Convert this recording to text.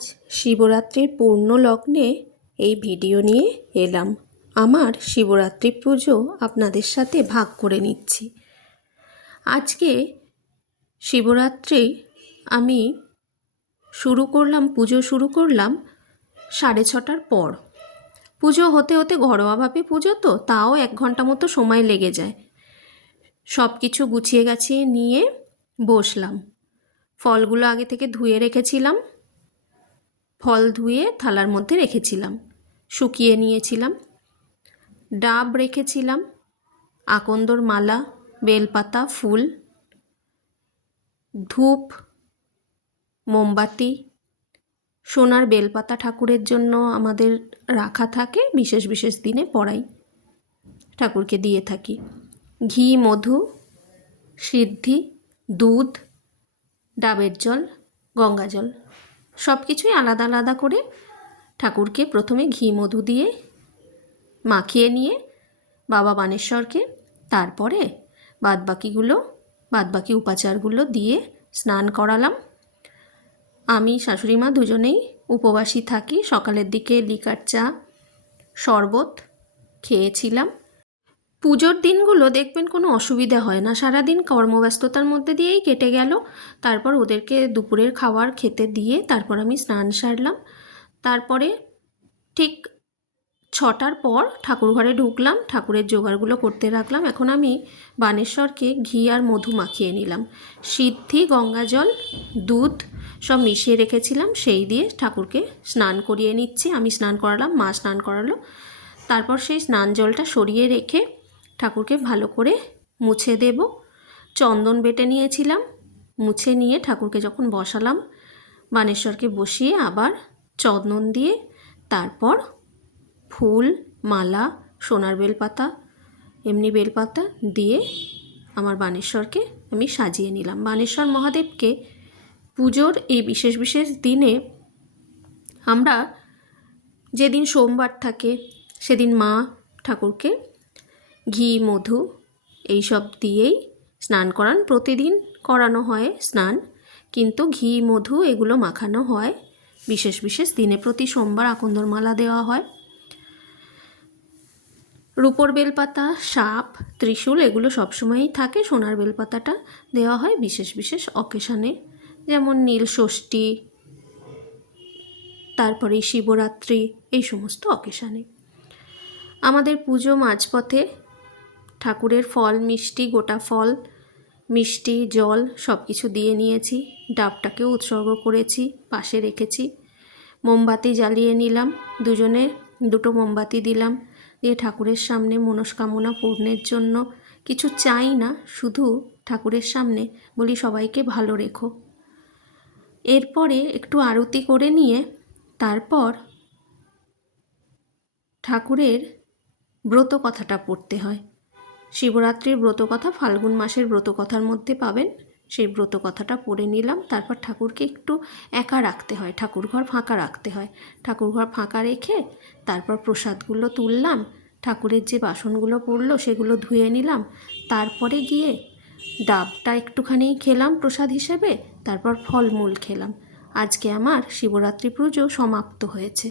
আজ শিবরাত্রির পূর্ণ লগ্নে এই ভিডিও নিয়ে এলাম। আমার শিবরাত্রি পুজো আপনাদের সাথে ভাগ করে নিচ্ছি। আজকে শিবরাত্রি আমি শুরু করলাম, পুজো শুরু করলাম সাড়ে ছটার পর। পুজো হতে হতে ঘরোয়াভাবে পুজো তো, তাও এক ঘণ্টা মতো সময় লেগে যায়। সব কিছু গুছিয়ে গাছিয়ে নিয়ে বসলাম। ফলগুলো আগে থেকে ধুয়ে রেখেছিলাম। ফল ধুয়ে থালার মধ্যে রেখেছিলাম। শুকিয়ে নিয়েছিলাম। ডাব রেখেছিলাম। আকন্দর মালা, বেলপাতা, ফুল, ধূপ, মোমবাতি, সোনার বেলপাতা ঠাকুরের জন্য আমাদের রাখা থাকে, বিশেষ বিশেষ দিনে পড়াই। ঠাকুরকে দিয়ে থাকি। ঘি, মধু, সিদ্ধি, দুধ, ডাবের জল, গঙ্গা জল। সব কিছুই আলাদা আলাদা করে ঠাকুরকে প্রথমে ঘি, মধু দিয়ে মাখিয়ে নিয়ে বাবা বানেশ্বরকে, তারপরে বাদবাকিগুলো, বাদবাকি উপাচারগুলো দিয়ে স্নান করালাম। আমি, শাশুড়ি মা দুজনেই উপবাসী থাকি। সকালের দিকে লিকার চা, শরবত খেয়েছিলাম। পুজোর দিনগুলো দেখবেন কোনো অসুবিধা হয় না। সারাদিন কর্মব্যস্ততার মধ্যে দিয়েই কেটে গেল। তারপর ওদেরকে দুপুরের খাবার খেতে দিয়ে তারপর আমি স্নান সারলাম। তারপরে ঠিক ছটার পর ঠাকুর ঘরে ঢুকলাম, ঠাকুরের জোগাড়গুলো করতে রাখলাম। এখন আমি বানেশ্বরকে ঘি আর মধু মাখিয়ে নিলাম। সিদ্ধি, গঙ্গা জল, দুধ সব মিশিয়ে রেখেছিলাম। সেই দিয়ে ঠাকুরকে স্নান করিয়ে নিচ্ছি। আমি স্নান করালাম, মা স্নান করালো। তারপর সেই স্নান জলটা সরিয়ে রেখে ঠাকুরকে ভালো করে মুছে দেব। চন্দন বেটে নিয়েছিলাম, মুছে নিয়ে ঠাকুরকে যখন বসালাম, বানেশ্বরকে বসিয়ে আবার চন্দন দিয়ে তারপর ফুল, মালা, সোনার বেলপাতা, এমনি বেলপাতা দিয়ে আমার বানেশ্বরকে আমি সাজিয়ে নিলাম। বানেশ্বর মহাদেবকে পুজোর এই বিশেষ বিশেষ দিনে আমরা যেদিন সোমবার থাকে, সেদিন মা ঠাকুরকে ঘি, মধু এইসব দিয়েই স্নান করান। প্রতিদিন করানো হয় স্নান, কিন্তু ঘি, মধু এগুলো মাখানো হয়। বিশেষ বিশেষ দিনে প্রতি সোমবার আকন্দর মালা দেওয়া হয়। রূপোর বেলপাতা, সাপ, ত্রিশূল এগুলো সবসময়ই থাকে, সোনার বেলপাতাটা দেওয়া হয় বিশেষ বিশেষ অকেশানে। যেমন নীল ষষ্ঠী, তারপরে শিবরাত্রি এই সমস্ত অকেশানে। আমাদের পুজো মাঝপথে ঠাকুরের ফল, মিষ্টি, গোটা ফল, মিষ্টি, জল সব কিছু দিয়ে নিয়েছি। ডাবটাকেও উৎসর্গ করেছি, পাশে রেখেছি। মোমবাতি জ্বালিয়ে নিলাম, দুজনে দুটো মোমবাতি দিলাম। দিয়ে ঠাকুরের সামনে মনস্কামনা পূর্ণের জন্য কিছু চাই না, শুধু ঠাকুরের সামনে বলি সবাইকে ভালো রেখো। এরপরে একটু আরতি করে নিয়ে তারপর ঠাকুরের ব্রত কথাটা পড়তে হয়। শিবরাত্রির ব্রত কথা ফাল্গুন মাসের ব্রতকথার মধ্যে পাবেন। সেই ব্রত কথাটা পড়ে নিলাম, তারপর ঠাকুরকে একটু একা রাখতে হয়, ঠাকুরঘর ফাঁকা রাখতে হয়। ঠাকুরঘর ফাঁকা রেখে তারপর প্রসাদগুলো তুললাম, ঠাকুরের যে বাসনগুলো পড়ল সেগুলো ধুয়ে নিলাম, তারপরে গিয়ে ডাবটা একটুখানি খেলাম প্রসাদ হিসেবে, তারপর ফলমূল খেলাম। আজকে আমার শিবরাত্রি পুজো সমাপ্ত হয়েছে।